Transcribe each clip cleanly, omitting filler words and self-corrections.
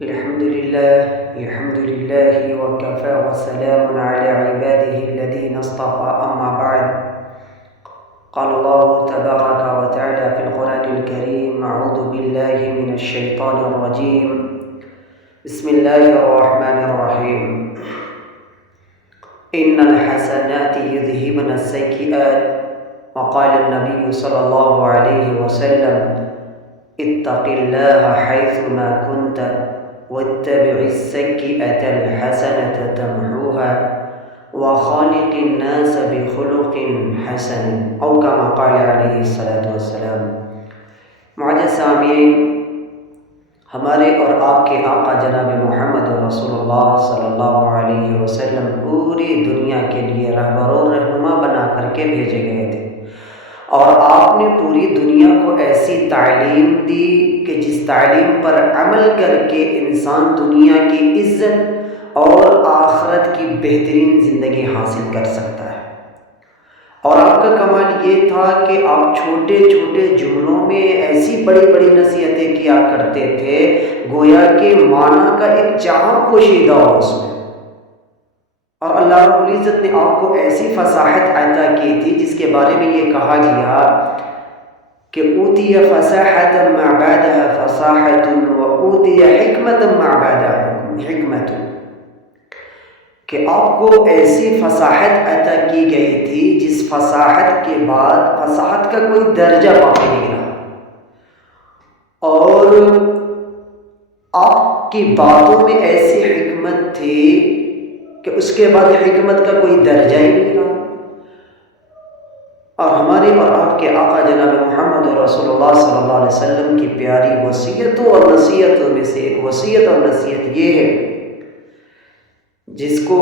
الحمد لله وكفى وسلام على عباده الذين اصطفى أما بعد. قال الله تبارك وتعالى في القرآن الكريم: أعوذ بالله من الشيطان الرجيم، بسم الله الرحمن الرحيم. إن الحسنات يذهبن السيئات، وقال النبي صلى الله عليه وسلم: اتق الله حيثما كنت واتبع السيئة الحسنة تمحوها وخالق الناس بخلق حسن، او كما قال علیہ الصلاۃ والسلام. معزز سامعین، ہمارے اور آپ کے آقا جناب محمد رسول اللہ صلی اللہ علیہ وسلم پوری دنیا کے لیے رہبر و رہنما بنا کر کے بھیجے گئے تھے، اور آپ نے پوری دنیا کو ایسی تعلیم دی کہ جس تعلیم پر عمل کر کے انسان دنیا کی عزت اور آخرت کی بہترین زندگی حاصل کر سکتا ہے. اور آپ کا کمال یہ تھا کہ آپ چھوٹے چھوٹے جملوں میں ایسی بڑی بڑی نصیحتیں کیا کرتے تھے گویا کہ معنی کا ایک جہاں پوشیدہ ہو اس میں. اور اللہ رب العزت نے آپ کو ایسی فصاحت عطا کی تھی جس کے بارے میں یہ کہا گیا کہ اوتی فصاحت ما بعدها فصاحت و اوتی حکمت ما بعدها حکمت، کہ آپ کو ایسی فصاحت عطا کی گئی تھی جس فصاحت کے بعد فصاحت کا کوئی درجہ باقی نہیں رہا، اور آپ کی باتوں میں ایسی حکمت تھی کہ اس کے بعد حکمت کا کوئی درجہ ہی نہیں رہا. اور ہمارے اور آپ کے آقا جناب محمد رسول اللہ صلی اللہ علیہ وسلم کی پیاری وصیتوں اور نصیحتوں میں سے ایک وصیت اور نصیحت یہ ہے جس کو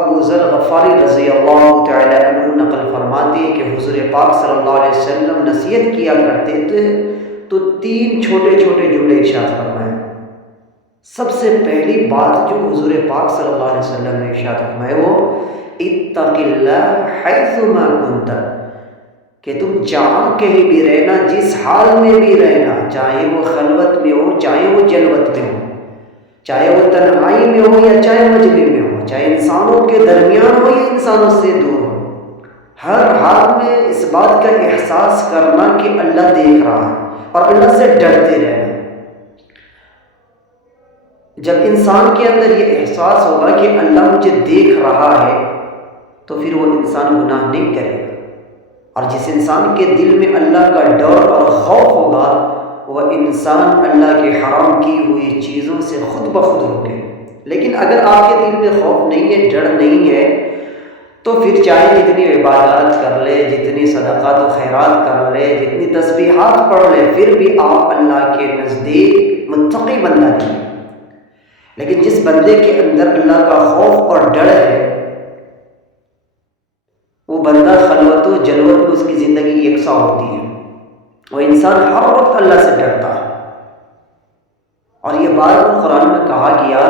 ابو ذر غفاری رضی اللہ تعالی عنہ نقل فرماتے ہیں کہ حضور پاک صلی اللہ علیہ وسلم نصیحت کیا کرتے تھے تو 3 چھوٹے چھوٹے جملے ارشاد فرمائے. سب سے پہلی بات جو حضور پاک صلی اللہ علیہ وسلم نے ارشاد فرمائے وہ اتق اللہ حیثما کنت، کہ تم جہاں کہیں بھی رہنا، جس حال میں بھی رہنا، چاہے وہ خلوت میں ہو چاہے وہ جلوت میں ہو، چاہے وہ تنہائی میں ہو یا چاہے مجمع میں ہو، چاہے انسانوں کے درمیان ہو یا انسانوں سے دور ہو، ہر حال میں اس بات کا احساس کرنا کہ اللہ دیکھ رہا ہے اور اللہ سے ڈرتے رہنا. جب انسان کے اندر یہ احساس ہوگا کہ اللہ مجھے دیکھ رہا ہے تو پھر وہ انسان گناہ نہیں کرے گا، اور جس انسان کے دل میں اللہ کا ڈر اور خوف ہوگا وہ انسان اللہ کے حرام کی ہوئی چیزوں سے خود بخود روکے. لیکن اگر آپ کے دل میں خوف نہیں ہے، ڈر نہیں ہے، تو پھر چاہے جتنی عبادات کر لے، جتنی صدقات و خیرات کر لے، جتنی تسبیحات پڑھ لے، پھر بھی آپ اللہ کے نزدیک متقی بندہ نہیں. لیکن جس بندے کے اندر اللہ کا خوف اور ڈر ہے وہ بندہ خلوت و جلوت میں اس کی زندگی یکساں ہوتی ہے، وہ انسان ہر وقت اللہ سے ڈرتا ہے. اور یہ بات قرآن میں کہا گیا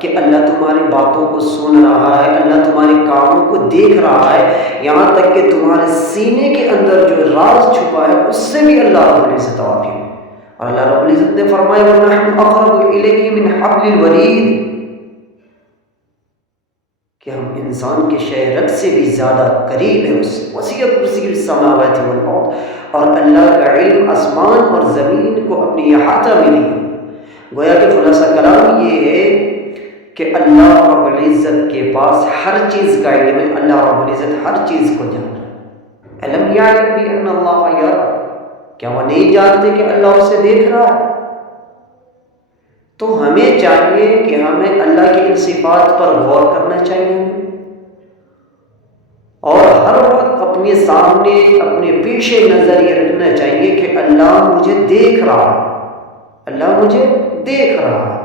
کہ اللہ تمہاری باتوں کو سن رہا ہے، اللہ تمہارے کاموں کو دیکھ رہا ہے، یہاں تک کہ تمہارے سینے کے اندر جو راز چھپا ہے اس سے بھی اللہ رب العزت واقف ہے. اور اللہ رب العزت نے فرمایا وَنَحْنُ أَقْرَبُ إِلَيْهِ مِنْ حَبْلِ الْوَرِيدِ، کہ ہم انسان کے شہ رگ سے بھی زیادہ قریب ہے اس سے. وَسِعَ كُرْسِيُّهُ السَّمَاوَاتِ وَالْأَرْضِ، اور اللہ کا علم آسمان اور زمین کو اپنی احاطہ میں نہیں. گویا کہ خلاصہ کلام یہ ہے کہ اللہ رب العزت کے پاس ہر چیز کا علم ہے، اللہ رب العزت ہر چیز کو جان رہا ہے. أَلَمْ يَعْلَمْ بِأَنَّ اللَّهَ يَرَى، کیا وہ نہیں جانتے کہ اللہ اسے دیکھ رہا ہے؟ تو ہمیں چاہیے کہ ہمیں اللہ کی ان صفات پر غور کرنا چاہیے، اور ہر وقت اپنے سامنے اپنے پیش نظر یہ رکھنا چاہیے کہ اللہ مجھے دیکھ رہا ہے، اللہ مجھے دیکھ رہا ہے.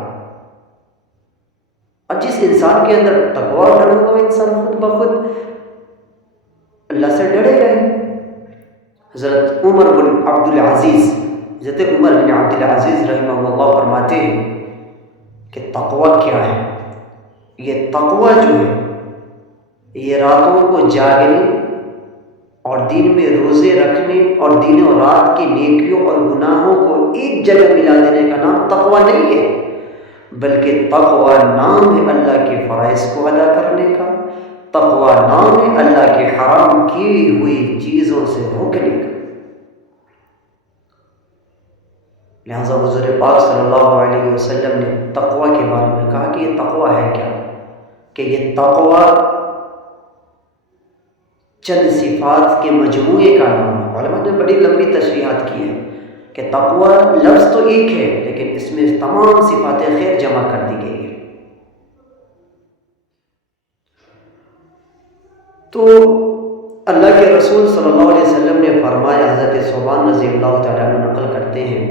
اور جس انسان کے اندر تقویٰ ڈر ہوگا وہ انسان خود بخود اللہ سے ڈرے گا. حضرت عمر بن عبدالعزیز رحمہ اللہ فرماتے ہیں کہ تقویٰ کیا ہے؟ یہ تقویٰ جو ہے یہ راتوں کو جاگنے اور دن میں روزے رکھنے اور دن و رات کی نیکیوں اور گناہوں کو ایک جگہ ملا دینے کا نام تقویٰ نہیں ہے. بلکہ تقوی نام ہے اللہ کے فرائض کو ادا کرنے کا، تقوی نام ہے اللہ کے حرام کی ہوئی چیزوں سے روکنے کا۔ لہذا حضور پاک صلی اللہ علیہ وسلم نے تقوی کے بارے میں کہا کہ یہ تقوی ہے کیا، کہ یہ تقوی چند صفات کے مجموعے کا نام ہے۔ علماء نے بڑی لمبی تشریحات کی ہے کہ تقوی لفظ تو ایک ہے لیکن اس میں تمام صفات خیر جمع کر دی گئی ہے۔ تو اللہ کے رسول صلی اللہ علیہ وسلم نے فرمایا، حضرت ثوبان رضی اللہ تعالیٰ عنہ نقل کرتے ہیں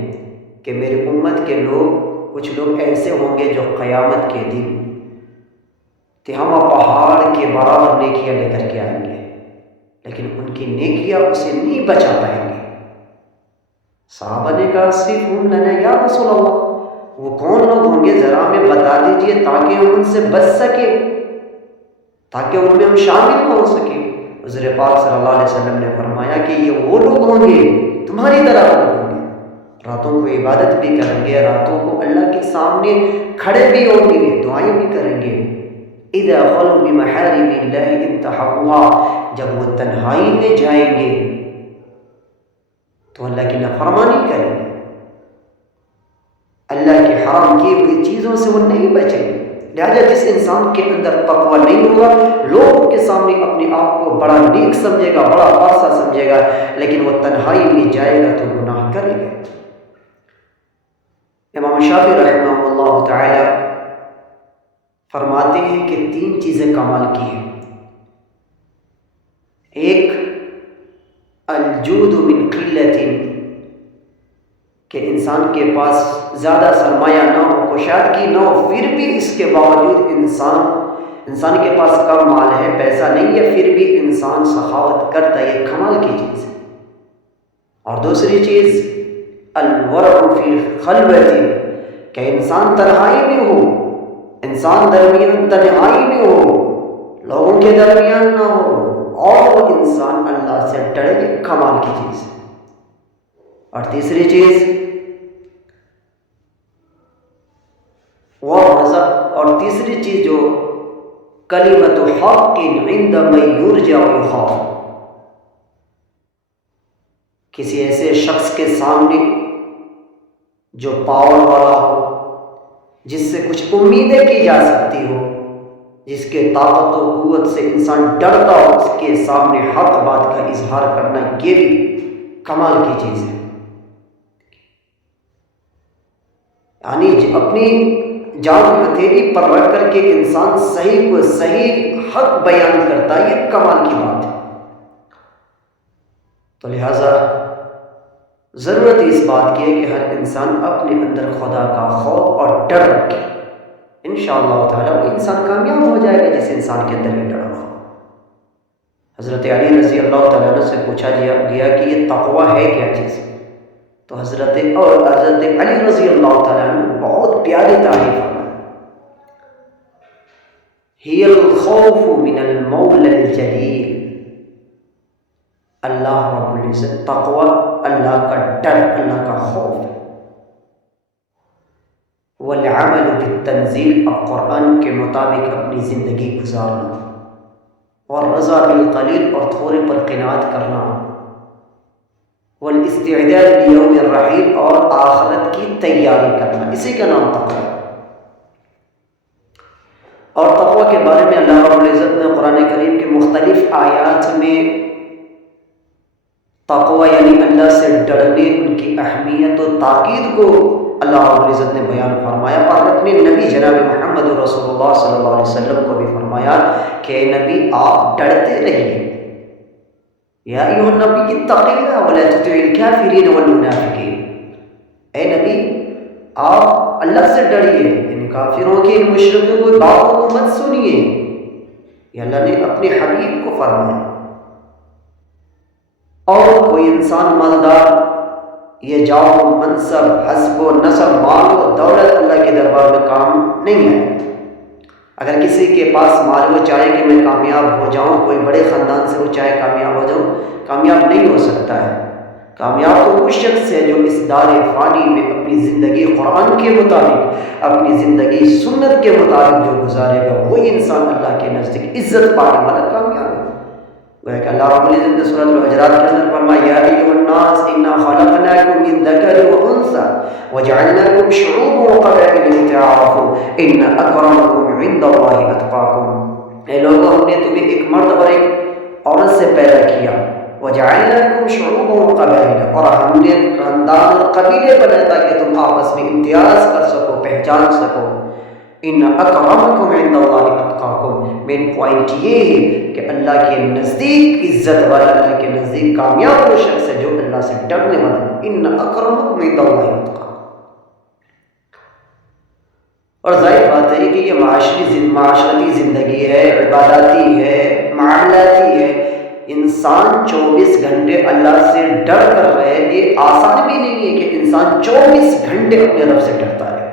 کہ میری امت کے کچھ لوگ ایسے ہوں گے جو قیامت کے دن تہامہ پہاڑ کے برابر نیکیاں لے کر کے آئیں گے، لیکن ان کی نیکیاں اسے نہیں بچا پائیں گے۔ صحابہ نے کہا صفہم لنا یا رسول اللہ، وہ کون لوگ ہوں گے ذرا ہمیں بتا دیجئے تاکہ ہم ان سے بچ سکے، تاکہ ان میں ہم شامل نہ ہو سکے۔ حضور پاک صلی اللہ علیہ وسلم نے فرمایا کہ یہ وہ لوگ ہوں گے تمہاری طرح لوگ ہوں گے، راتوں کو عبادت بھی کریں گے، راتوں کو اللہ کے سامنے کھڑے بھی ہوں گے، دعائیں بھی کریں گے۔ اذا خلوا بمحارم اللہ انتہقوها، جب وہ تنہائی میں جائیں گے تو اللہ کی نافرمانی کریں گے، اللہ کے حرام کی ہوئی چیزوں سے وہ نہیں بچیں گے۔ لہذا جس انسان کے اندر تقوی نہیں ہوگا، لوگوں کے سامنے اپنے آپ کو بڑا نیک سمجھے گا، بڑا پارسا سمجھے گا، لیکن وہ تنہائی میں جائے گا تو گناہ کرے گا۔ امام شافعی رحمہ اللہ تعالی فرماتے ہیں کہ 3 چیزیں کمال کی ہیں۔ ایک الجود من قلت، کہ انسان کے پاس زیادہ سرمایہ نہ ہو، کشادگی نہ ہو، پھر بھی اس کے باوجود انسان کے پاس کم مال ہے، پیسہ نہیں ہے، پھر بھی انسان سخاوت کرتا ہے، یہ کمال کی چیز ہے۔ اور دوسری چیز الورع فی خلوت، کہ انسان تنہائی میں ہو، انسان تنہائی میں ہو، لوگوں کے درمیان نہ ہو، اور وہ انسان اللہ سے ڈرے، یہ کمال کی چیز ہے۔ اور تیسری چیز جو کلمۃ حق عند من یرجى ویخاف، کسی ایسے شخص کے سامنے جو پاور والا ہو، جس سے کچھ امیدیں کی جا سکتی ہو، جس کے طاقت و قوت سے انسان ڈرتا ہو، اس کے سامنے حق بات کا اظہار کرنا، یہ بھی کمال کی چیز ہے۔ یعنی اپنی جان ہتھیلی پر رکھ کر کے انسان صحیح کو صحیح حق بیان کرتا ہے، یہ کمال کی بات ہے۔ تو لہذا ضرورت اس بات کی ہے کہ ہر انسان اپنے اندر خدا کا خوف اور ڈر رکھے، انشاءاللہ تعالیٰ وہ انسان کامیاب ہو جائے گا جس انسان کے اندر یہ ڈر ہو۔ حضرت علی رضی اللہ تعالیٰ عنہ سے پوچھا گیا کہ یہ تقوی ہے کیا چیز؟ تو حضرت علی رضی اللہ تعالیٰ عنہ بہت پیاری تعریف ہے، ہی الخوف من المولا الجلیل، اللہ رب العزت، تقوی اللہ کا ڈر، اللہ کا خوف، والعمل بالتنزیل، اور قرآن کے مطابق اپنی زندگی گزارنا، اور رضا بالقلیل، اور تھوڑے پر قناعت کرنا، والاستعداد لیوم الرحیل، اور آخرت کی تیاری کرنا، اسی کا نام تقوی ہے۔ اور تقوی کے بارے میں اللہ رب العزت نے قرآن کریم کے مختلف آیات میں تقوی یعنی اللہ سے ڈرنے، ان کی اہمیت و تاکید کو اللہ رب العزت نے بیان فرمایا، اور اپنے نبی جناب محمد رسول اللہ صلی اللہ علیہ وسلم کو بھی فرمایا کہ اے نبی آپ ڈرتے رہیے، یا ایھا النبی اتق اللہ ولا تطع الکافرین والمنافقین، اے نبی آپ اللہ سے ڈریے، ان کافروں کے، ان مشرکوں کی باتوں کو مت سنیے، یہ اللہ نے اپنے حبیب کو فرمایا۔ اور کوئی انسان مالدار، یہ جاؤ، منصب، حسب و نسب، مال و دولت اللہ کے دربار میں کام نہیں ہے۔ اگر کسی کے پاس مال، وہ چاہے کہ میں کامیاب ہو جاؤں، کوئی بڑے خاندان سے وہ چاہے کامیاب ہو جاؤں، کامیاب نہیں ہو سکتا ہے۔ کامیاب تو وہ شخص ہے جو اس دار فانی میں اپنی زندگی قرآن کے مطابق، اپنی زندگی سنت کے مطابق جو گزارے گا، وہی انسان اللہ کے نزدیک عزت پانے والا کامیاب ہے۔ گویا کہ اللہ رب العزت نے سورۃ الحجرات کے اندر فرمایا یا ایھا الناس انا خلقناکم من ذکر وانثی وجعلناکم شعوبا وقبائل لتعارفوا ان اکرمکم عند اللہ اتقاکم۔ اے لوگوں، ہم نے تمہیں ایک مرد اور ایک عورت سے پیدا کیا، وجعلناکم شعوبا وقبائل، اور ہم نے خاندان اور قبیلے بنائے تاکہ تم آپس میں امتیاز کر سکو، پہچان سکو۔ ان اکرمکم عند اللہ اتقاکم، مین پوائنٹ یہ ہے کہ اللہ کے نزدیک عزت والا، اللہ کے نزدیک کامیاب وہ شخص ہے جو اللہ سے ڈرنے والا۔ ان اکرمکم عند اللہ اتقاکم۔ اور ظاہر بات ہے کہ یہ معاشرتی زندگی ہے، عباداتی ہے، معاملاتی ہے۔ انسان 24 گھنٹے اللہ سے ڈر کر رہے، یہ آسان بھی نہیں ہے کہ انسان 24 گھنٹے اپنے رب سے ڈرتا ہے،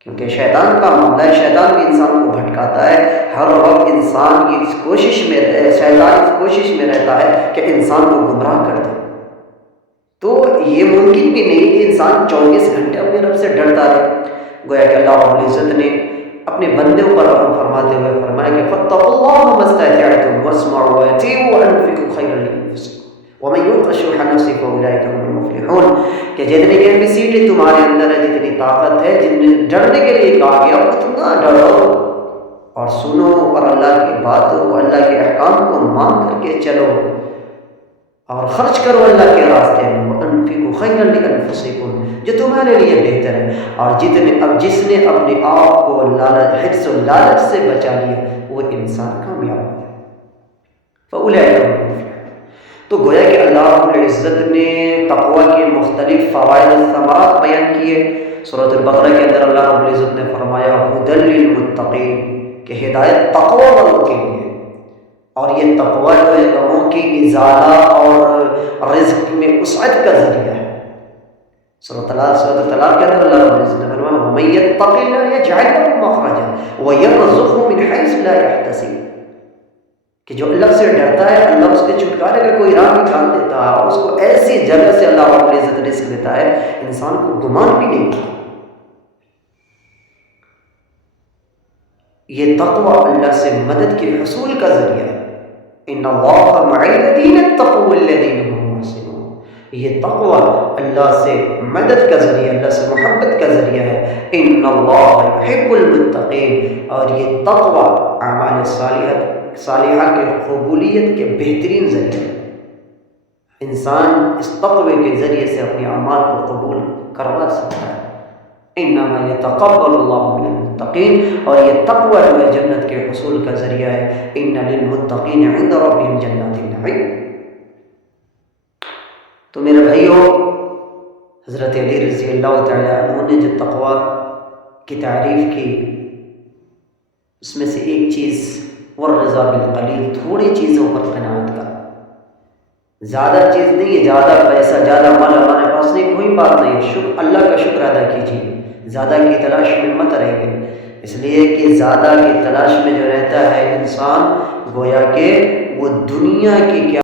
کیونکہ شیطان کا معاملہ ہے، شیطان بھی انسان کو بھٹکاتا ہے۔ ہر وقت انسان کی اس کوشش میں شیطان اس کوشش میں رہتا ہے کہ انسان کو گمراہ کر دے۔ تو یہ ممکن بھی نہیں کہ انسان 24 گھنٹے اپنے رب سے ڈرتا رہے۔ گویا کہ اللہ رب العزت نے اپنے بندوں پر رحم فرماتے ہوئے فرمایا کہ فاتقوا اللہ ما استطعتم واسمعوا واطیعوا وانفقوا خیرا لانفسکم ومن یوق شح نفسہ فاولئک هم المفلحون، کہ جتنی کیپیسٹی تمہارے اندر ہے، جتنی طاقت ہے، جتنے ڈرنے کے لیے کہا گیا اتنا ڈرو اور سنو، اور اللہ کی باتوں، اللہ کے احکام کو مان کر کے چلو اور خرچ کرو اللہ کے راستے میں۔ وانفقوا خیرا لانفسکم، جو تمہارے لیے بہتر ہے۔ اور جس نے اپنے آپ کو حرص و لالچ سے بچا لیا وہ انسان کامیاب ہو گیا۔ فاولئک هم المفلحون۔ تو گویا کہ اللہ رب العزت نے تقوی کے مختلف فوائد و ثمرات بیان کیے۔ سورۃ البقرہ کے اندر اللہ رب العزت نے فرمایا ھدی للمتقین، کہ ہدایت تقوی والوں کے لیے، اور یہ تقوی جو ہے غموں کی ازالہ اور رزق میں وسعت کا ذریعہ ہے۔ سورۃ طلاق کے اندر اللہ رب العزت نے فرمایا وَمَن يَتَّقِ اللَّهَ يَجْعَلْ لَهُ مَخْرَجًا وَيَرْزُقْهُ مِنْ حَيْثُ لَا يَحْتَسِبُ، کہ جو اللہ سے ڈرتا ہے اللہ اس کے چھٹکارے کا کوئی راہ نکال دیتا ہے، اور اس کو ایسی جگہ سے اللہ رب العزت رزق دیتا ہے انسان کو گمان بھی نہیں ہوتا۔ یہ تقوی اللہ سے مدد کے حصول کا ذریعہ ہے۔ ان اللہ مع الذین اتقوا والذین هم محسنون، یہ تقوی اللہ سے مدد کا ذریعہ، اللہ سے محبت کا ذریعہ ہے۔ ان اللہ یحب المتقین، اور یہ تقوی اعمال صالحہ کے قبولیت کے بہترین ذریعہ ہے۔ انسان اس تقوی کے ذریعے سے اپنے اعمال کو قبول کروا سکتا ہے۔ انما یتقبل اللہ من المتقین، اور یہ تقوی جو ہے جنت کے حصول کا ذریعہ ہے۔ ان للمتقین عند ربهم جنات النعیم۔ تو میرے بھائیو، حضرت علی رضی اللہ تعالیٰ عنہ نے جو تقوی کی تعریف کی، اس میں سے ایک چیز والرضا بالقلیل، تھوڑی چیزوں پر قناعت کا، زیادہ چیز نہیں ہے، زیادہ پیسہ، زیادہ مال ہمارے پاس نہیں، کوئی بات نہیں، اللہ کا شکر ادا کیجیے، زیادہ کی تلاش میں مت رہیے، اس لیے کہ زیادہ کی تلاش میں جو رہتا ہے انسان، گویا کہ وہ دنیا کی کیا